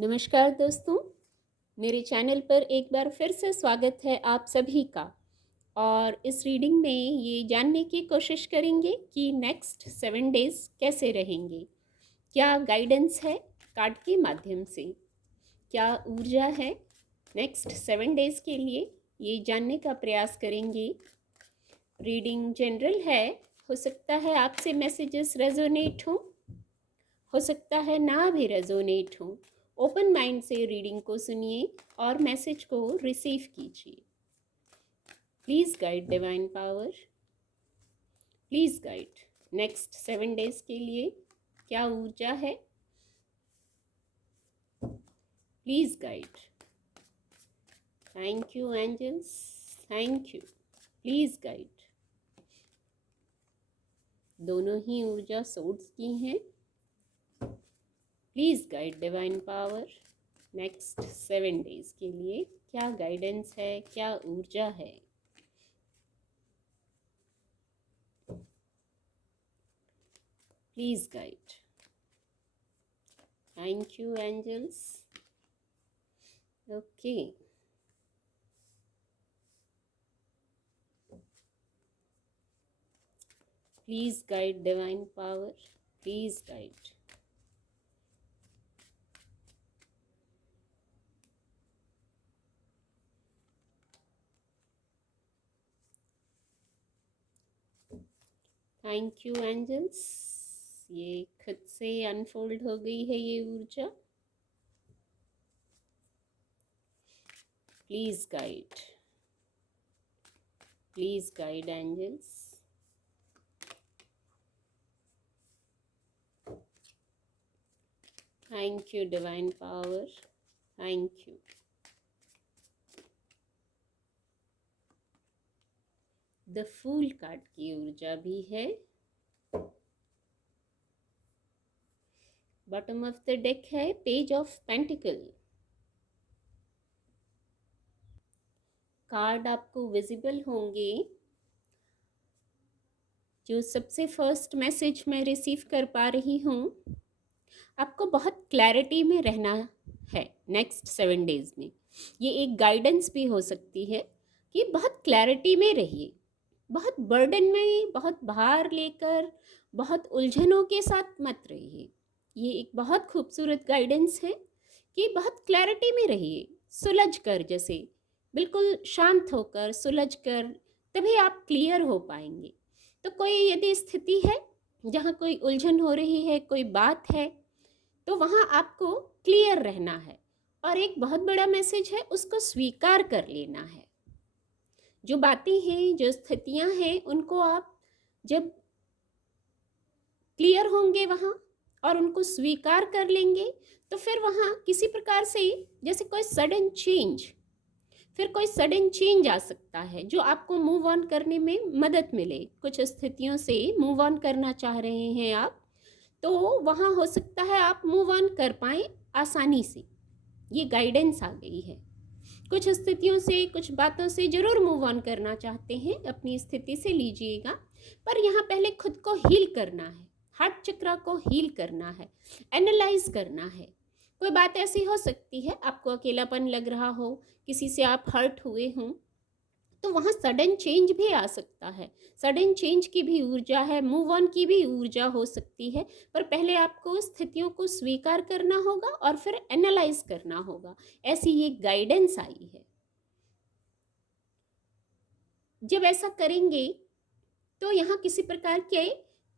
नमस्कार दोस्तों, मेरे चैनल पर एक बार फिर से स्वागत है आप सभी का। और इस रीडिंग में ये जानने की कोशिश करेंगे कि नेक्स्ट 7 डेज़ कैसे रहेंगे। क्या गाइडेंस है कार्ड के माध्यम से, क्या ऊर्जा है नेक्स्ट 7 डेज़ के लिए, ये जानने का प्रयास करेंगे। रीडिंग जनरल है, हो सकता है आपसे मैसेजेस रेजोनेट हो सकता है ना भी रेजोनेट हो। ओपन माइंड से रीडिंग को सुनिए और मैसेज को रिसीव कीजिए। Please guide divine power, please guide next 7 days के लिए क्या ऊर्जा है। Please guide. Thank you angels, thank you. Please guide. दोनों ही ऊर्जा सोर्स की हैं। Please guide divine power next 7 days के लिए क्या गाइडेंस है, क्या ऊर्जा है। Please guide. Thank you angels. Okay, please guide divine power, please guide. Thank you angels. ये खुद से अनफोल्ड हो गई है ये ऊर्जा। Please guide, please guide angels. Thank you divine power, thank you. The fool card की ऊर्जा भी है। बॉटम ऑफ द डेक है पेज ऑफ पेंटिकल। कार्ड आपको विजिबल होंगे। जो सबसे फर्स्ट मैसेज मैं रिसीव कर पा रही हूँ, आपको बहुत क्लैरिटी में रहना है नेक्स्ट 7 डेज़ में। ये एक गाइडेंस भी हो सकती है कि बहुत क्लैरिटी में रहिए, बहुत बर्डन में, बहुत भार लेकर, बहुत उलझनों के साथ मत रहिए। ये एक बहुत खूबसूरत गाइडेंस है कि बहुत क्लैरिटी में रहिए, सुलझ कर, जैसे बिल्कुल शांत होकर, सुलझ कर, तभी आप क्लियर हो पाएंगे। तो कोई यदि स्थिति है जहाँ कोई उलझन हो रही है, कोई बात है, तो वहाँ आपको क्लियर रहना है। और एक बहुत बड़ा मैसेज है, उसको स्वीकार कर लेना है। जो बातें हैं, जो स्थितियाँ हैं, उनको आप जब क्लियर होंगे वहाँ और उनको स्वीकार कर लेंगे, तो फिर वहाँ किसी प्रकार से जैसे कोई सडन चेंज, फिर कोई सडन चेंज आ सकता है जो आपको मूव ऑन करने में मदद मिले। कुछ स्थितियों से मूव ऑन करना चाह रहे हैं आप, तो वहाँ हो सकता है आप मूव ऑन कर पाएँ आसानी से। ये गाइडेंस आ गई है। कुछ स्थितियों से, कुछ बातों से ज़रूर मूव ऑन करना चाहते हैं, अपनी स्थिति से लीजिएगा, पर यहाँ पहले खुद को हील करना है, हार्ट चक्रा को हील करना है, एनालाइज करना है। कोई बात ऐसी हो सकती है, आपको अकेलापन लग रहा हो, किसी से आप हर्ट हुए हों, तो वहाँ सडन चेंज भी आ सकता है। सडन चेंज की भी ऊर्जा है, मूव ऑन की भी ऊर्जा हो सकती है, पर पहले आपको स्थितियों को स्वीकार करना होगा और फिर एनालाइज करना होगा। ऐसी ये गाइडेंस आई है। जब ऐसा करेंगे तो यहाँ किसी प्रकार के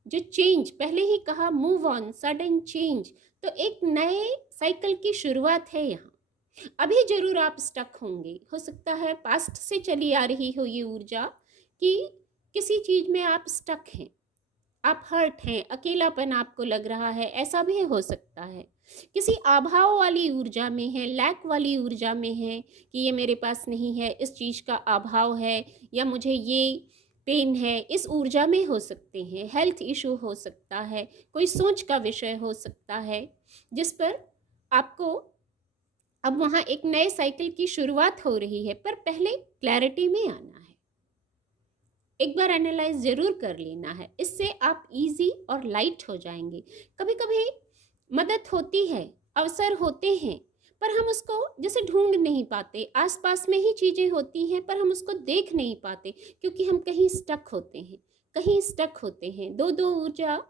जो चेंज, पहले ही कहा मूव ऑन, सडन चेंज, तो एक नए साइकिल की शुरुआत है यहाँ। अभी जरूर आप स्टक होंगे, हो सकता है पास्ट से चली आ रही हो ये ऊर्जा कि किसी चीज में आप स्टक हैं, आप हर्ट हैं, अकेलापन आपको लग रहा है, ऐसा भी हो सकता है। किसी अभाव वाली ऊर्जा में है, लैक वाली ऊर्जा में है कि ये मेरे पास नहीं है, इस चीज़ का अभाव है, या मुझे ये पेन है, इस ऊर्जा में हो सकते हैं। हेल्थ इशू हो सकता है, कोई सोच का विषय हो सकता है, जिस पर आपको अब वहाँ एक नए साइकिल की शुरुआत हो रही है, पर पहले क्लैरिटी में आना है। एक बार एनालाइज ज़रूर कर लेना है, इससे आप इजी और लाइट हो जाएंगे। कभी कभी मदद होती है, अवसर होते हैं पर हम उसको जैसे ढूंढ नहीं पाते, आसपास में ही चीज़ें होती हैं पर हम उसको देख नहीं पाते, क्योंकि हम कहीं स्टक होते हैं, कहीं स्टक होते हैं। दो दो ऊर्जा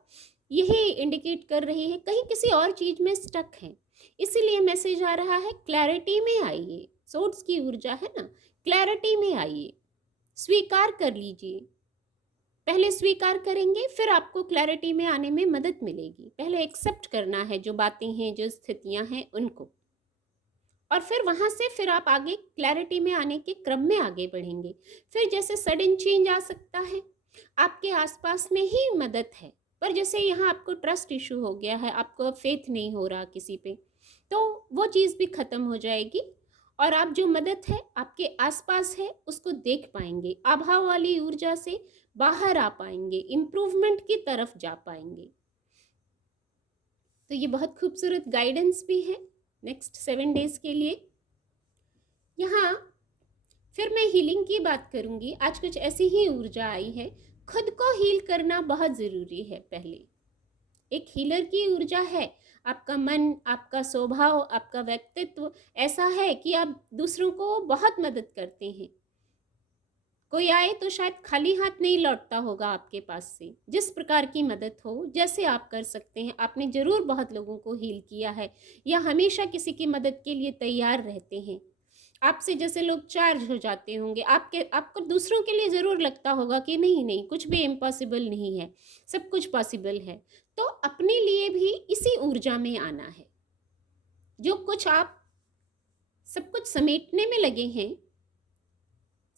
यही इंडिकेट कर रही है कहीं किसी और चीज़ में स्टक है। इसीलिए मैसेज आ रहा है क्लैरिटी में आइए। सोर्स की ऊर्जा है ना, क्लैरिटी में आइए, स्वीकार कर लीजिए। पहले स्वीकार करेंगे फिर आपको क्लैरिटी में आने में मदद मिलेगी। पहले एक्सेप्ट करना है जो बातें हैं, जो स्थितियां हैं उनको, और फिर वहाँ से फिर आप आगे क्लैरिटी में आने के क्रम में आगे बढ़ेंगे। फिर जैसे सडन चेंज आ सकता है, आपके आसपास में ही मदद है, पर जैसे यहाँ आपको ट्रस्ट इशू हो गया है, आपको अब फेथ नहीं हो रहा किसी पे, तो वो चीज़ भी ख़त्म हो जाएगी और आप जो मदद है आपके आसपास है उसको देख पाएंगे, अभाव वाली ऊर्जा से बाहर आ पाएंगे, इम्प्रूवमेंट की तरफ जा पाएंगे। तो ये बहुत खूबसूरत गाइडेंस भी है नेक्स्ट 7 डेज के लिए। यहाँ फिर मैं हीलिंग की बात करूँगी। आज कुछ ऐसी ही ऊर्जा आई है। खुद को हील करना बहुत ज़रूरी है। पहले एक हीलर की ऊर्जा है। आपका मन, आपका स्वभाव, आपका व्यक्तित्व ऐसा है कि आप दूसरों को बहुत मदद करते हैं। कोई आए तो शायद खाली हाथ नहीं लौटता होगा आपके पास से। जिस प्रकार की मदद हो, जैसे आप कर सकते हैं, आपने ज़रूर बहुत लोगों को हील किया है या हमेशा किसी की मदद के लिए तैयार रहते हैं। आपसे जैसे लोग चार्ज हो जाते होंगे, आपको दूसरों के लिए ज़रूर लगता होगा कि नहीं नहीं, कुछ भी इम्पॉसिबल नहीं है, सब कुछ पॉसिबल है। तो अपने लिए भी इसी ऊर्जा में आना है। जो कुछ आप सब कुछ समेटने में लगे हैं,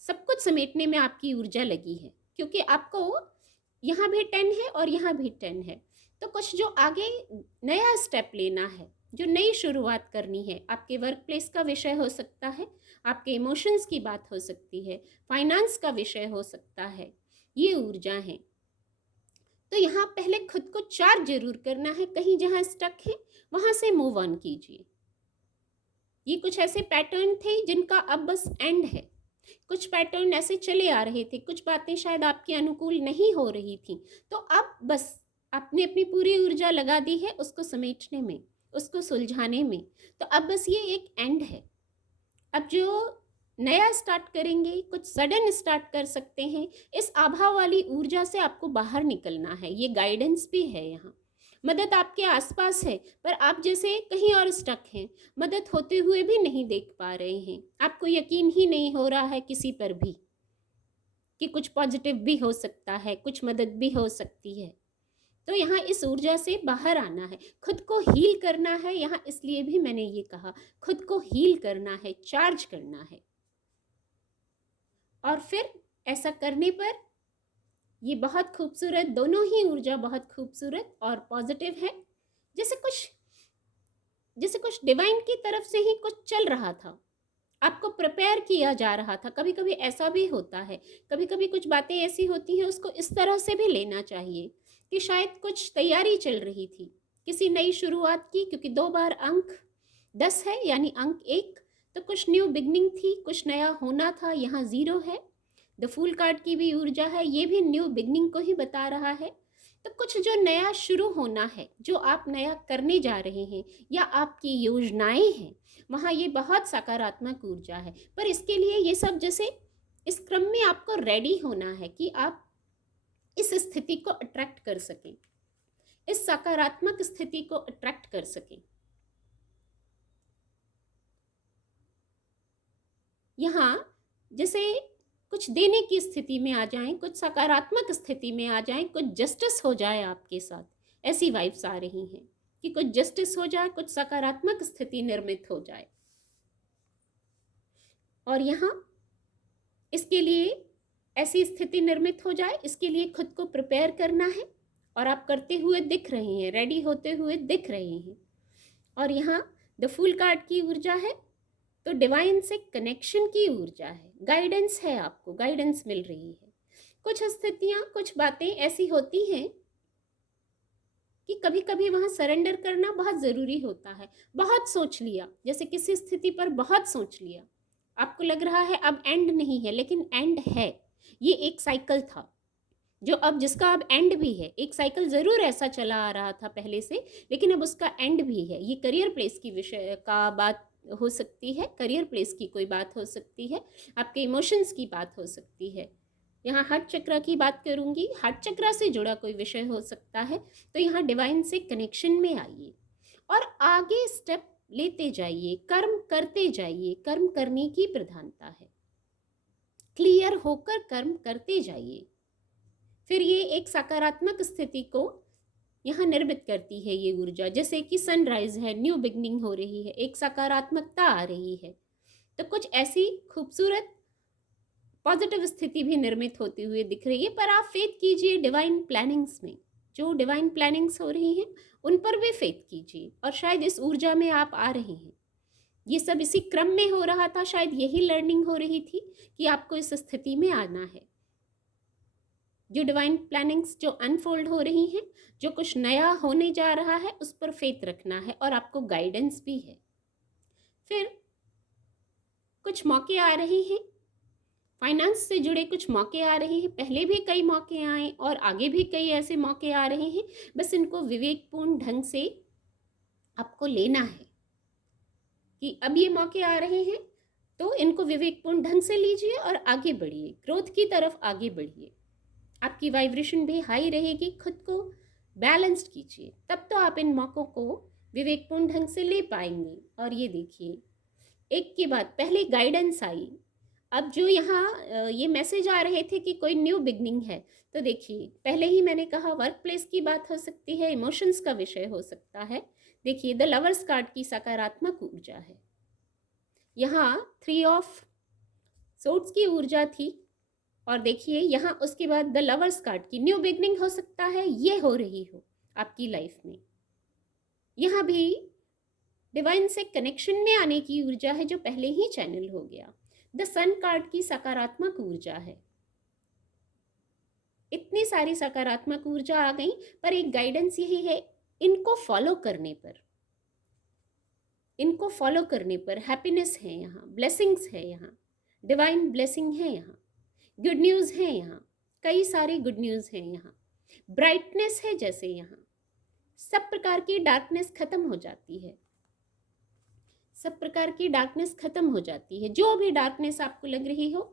सब कुछ समेटने में आपकी ऊर्जा लगी है, क्योंकि आपको यहाँ भी 10 है और यहाँ भी 10 है। तो कुछ जो आगे नया स्टेप लेना है, जो नई शुरुआत करनी है, आपके वर्क प्लेस का विषय हो सकता है, आपके इमोशंस की बात हो सकती है, फाइनेंस का विषय हो सकता है, ये ऊर्जा है। तो यहाँ पहले खुद को चार्ज जरूर करना है। कहीं जहाँ स्टक है वहाँ से मूव ऑन कीजिए। ये कुछ ऐसे पैटर्न थे जिनका अब बस एंड है। कुछ पैटर्न ऐसे चले आ रहे थे, कुछ बातें शायद आपके अनुकूल नहीं हो रही थी, तो अब बस आपने अपनी पूरी ऊर्जा लगा दी है उसको समेटने में, उसको सुलझाने में। तो अब बस ये एक एंड है। अब जो नया स्टार्ट करेंगे, कुछ सडन स्टार्ट कर सकते हैं। इस आभा वाली ऊर्जा से आपको बाहर निकलना है। ये गाइडेंस भी है। यहाँ मदद आपके आसपास है, पर आप जैसे कहीं और स्टक हैं, मदद होते हुए भी नहीं देख पा रहे हैं। आपको यकीन ही नहीं हो रहा है किसी पर भी कि कुछ पॉजिटिव भी हो सकता है, कुछ मदद भी हो सकती है। तो यहाँ इस ऊर्जा से बाहर आना है, खुद को हील करना है। यहाँ इसलिए भी मैंने ये कहा, खुद को हील करना है, चार्ज करना है। और फिर ऐसा करने पर ये बहुत खूबसूरत, दोनों ही ऊर्जा बहुत खूबसूरत और पॉजिटिव है। जैसे कुछ डिवाइन की तरफ से ही कुछ चल रहा था, आपको प्रिपेयर किया जा रहा था। कभी कभी ऐसा भी होता है, कभी कभी कुछ बातें ऐसी होती हैं, उसको इस तरह से भी लेना चाहिए कि शायद कुछ तैयारी चल रही थी किसी नई शुरुआत की, क्योंकि 2 बार अंक 10 है यानी अंक 1, तो कुछ न्यू बिगनिंग थी, कुछ नया होना था। यहाँ 0 है। द फूल कार्ड की भी ऊर्जा है, ये भी न्यू बिगनिंग को ही बता रहा है। तो कुछ जो नया शुरू होना है, जो आप नया करने जा रहे हैं या आपकी योजनाएं हैं, वहाँ ये बहुत सकारात्मक ऊर्जा है। पर इसके लिए ये सब जैसे इस क्रम में आपको रेडी होना है कि आप इस स्थिति को अट्रैक्ट कर सकें, इस सकारात्मक स्थिति को अट्रैक्ट कर सकें। यहाँ जैसे कुछ देने की स्थिति में आ जाएं, कुछ सकारात्मक स्थिति में आ जाएं, कुछ जस्टिस हो जाए आपके साथ, ऐसी वाइब्स आ रही हैं कि कुछ जस्टिस हो जाए, कुछ सकारात्मक स्थिति निर्मित हो जाए। और यहाँ इसके लिए ऐसी स्थिति निर्मित हो जाए, इसके लिए खुद को प्रिपेयर करना है, और आप करते हुए दिख रहे हैं, रेडी होते हुए दिख रहे हैं। और यहाँ द फूल कार्ड की ऊर्जा है, तो डिवाइन से कनेक्शन की ऊर्जा है, गाइडेंस है, आपको गाइडेंस मिल रही है। कुछ स्थितियाँ, कुछ बातें ऐसी होती हैं कि कभी कभी वहाँ सरेंडर करना बहुत ज़रूरी होता है। बहुत सोच लिया, जैसे किसी स्थिति पर बहुत सोच लिया, आपको लग रहा है अब एंड नहीं है, लेकिन एंड है। ये एक साइकिल था जो अब, जिसका अब एंड भी है। एक साइकिल ज़रूर ऐसा चला आ रहा था पहले से, लेकिन अब उसका एंड भी है। ये करियर प्लेस की विषय का बात हो सकती है, करियर प्लेस की कोई बात हो सकती है, आपके इमोशंस की बात हो सकती है। यहाँ हार्ट चक्र की बात करूँगी, हार्ट चक्र से जुड़ा कोई विषय हो सकता है। तो यहाँ डिवाइन से कनेक्शन में आइए और आगे स्टेप लेते जाइए, कर्म करते जाइए। कर्म करने की प्रधानता है, क्लियर होकर कर्म करते जाइए। फिर ये एक सकारात्मक स्थिति को यहाँ निर्मित करती है ये ऊर्जा, जैसे कि सनराइज है, न्यू बिगनिंग हो रही है, एक सकारात्मकता आ रही है। तो कुछ ऐसी खूबसूरत पॉजिटिव स्थिति भी निर्मित होती हुई दिख रही है। पर आप फेथ कीजिए डिवाइन प्लानिंग्स में, जो डिवाइन प्लानिंग्स हो रही हैं उन पर भी फेथ कीजिए, और शायद इस ऊर्जा में आप आ रहे हैं। ये सब इसी क्रम में हो रहा था, शायद यही लर्निंग हो रही थी कि आपको इस स्थिति में आना है। जो डिवाइन प्लानिंग्स जो अनफोल्ड हो रही हैं, जो कुछ नया होने जा रहा है, उस पर फेथ रखना है, और आपको गाइडेंस भी है। फिर कुछ मौके आ रहे हैं, फाइनेंस से जुड़े कुछ मौके आ रहे हैं। पहले भी कई मौके आए और आगे भी कई ऐसे मौके आ रहे हैं। बस इनको विवेकपूर्ण ढंग से आपको लेना है कि अब ये मौके आ रहे हैं, तो इनको विवेकपूर्ण ढंग से लीजिए और आगे बढ़िए, ग्रोथ की तरफ आगे बढ़िए। आपकी वाइब्रेशन भी हाई रहेगी, खुद को बैलेंस्ड कीजिए, तब तो आप इन मौक़ों को विवेकपूर्ण ढंग से ले पाएंगे। और ये देखिए, एक के बाद पहले गाइडेंस आई, अब जो यहाँ ये मैसेज आ रहे थे कि कोई न्यू बिगनिंग है, तो देखिए पहले ही मैंने कहा वर्क प्लेस की बात हो सकती है, इमोशंस का विषय हो सकता है। देखिए द लवर्स कार्ड की सकारात्मक ऊर्जा है, यहाँ 3 ऑफ सोर्ड्स की ऊर्जा थी, और देखिए यहाँ उसके बाद द लवर्स कार्ड की न्यू बिगनिंग हो सकता है, ये हो रही हो आपकी लाइफ में। यहाँ भी डिवाइन से कनेक्शन में आने की ऊर्जा है, जो पहले ही चैनल हो गया। द सन कार्ड की सकारात्मक ऊर्जा है। इतनी सारी सकारात्मक ऊर्जा आ गई, पर एक गाइडेंस यही है, इनको फॉलो करने पर, इनको फॉलो करने पर हैप्पीनेस है, यहाँ ब्लेसिंग्स है, यहाँ डिवाइन ब्लेसिंग है, यहाँ गुड न्यूज़ है, यहाँ कई सारी गुड न्यूज़ हैं, यहाँ ब्राइटनेस है, जैसे यहाँ सब प्रकार की डार्कनेस खत्म हो जाती है, सब प्रकार की डार्कनेस खत्म हो जाती है। जो भी डार्कनेस आपको लग रही हो,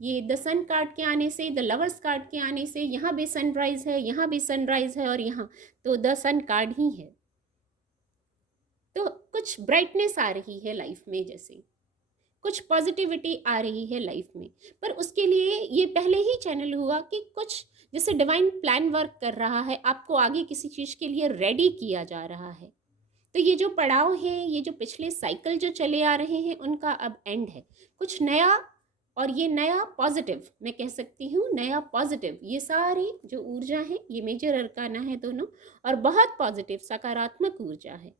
ये द सन कार्ड के आने से, द लवर्स कार्ड के आने से, यहाँ भी सनराइज है, यहाँ भी सनराइज है, और यहाँ तो द सन कार्ड ही है। तो कुछ ब्राइटनेस आ रही है लाइफ में, जैसे कुछ पॉजिटिविटी आ रही है लाइफ में। पर उसके लिए ये पहले ही चैनल हुआ कि कुछ जैसे डिवाइन प्लान वर्क कर रहा है, आपको आगे किसी चीज़ के लिए रेडी किया जा रहा है। तो ये जो पड़ाव हैं, ये जो पिछले साइकिल जो चले आ रहे हैं, उनका अब एंड है, कुछ नया। और ये नया पॉजिटिव, मैं कह सकती हूँ नया पॉजिटिव, ये सारी जो ऊर्जा है, ये मेजर अरकाना है दोनों, और बहुत पॉजिटिव सकारात्मक ऊर्जा है।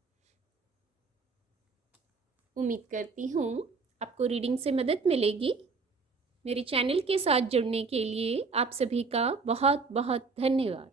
उम्मीद करती हूँ आपको रीडिंग से मदद मिलेगी। मेरे चैनल के साथ जुड़ने के लिए आप सभी का बहुत बहुत धन्यवाद।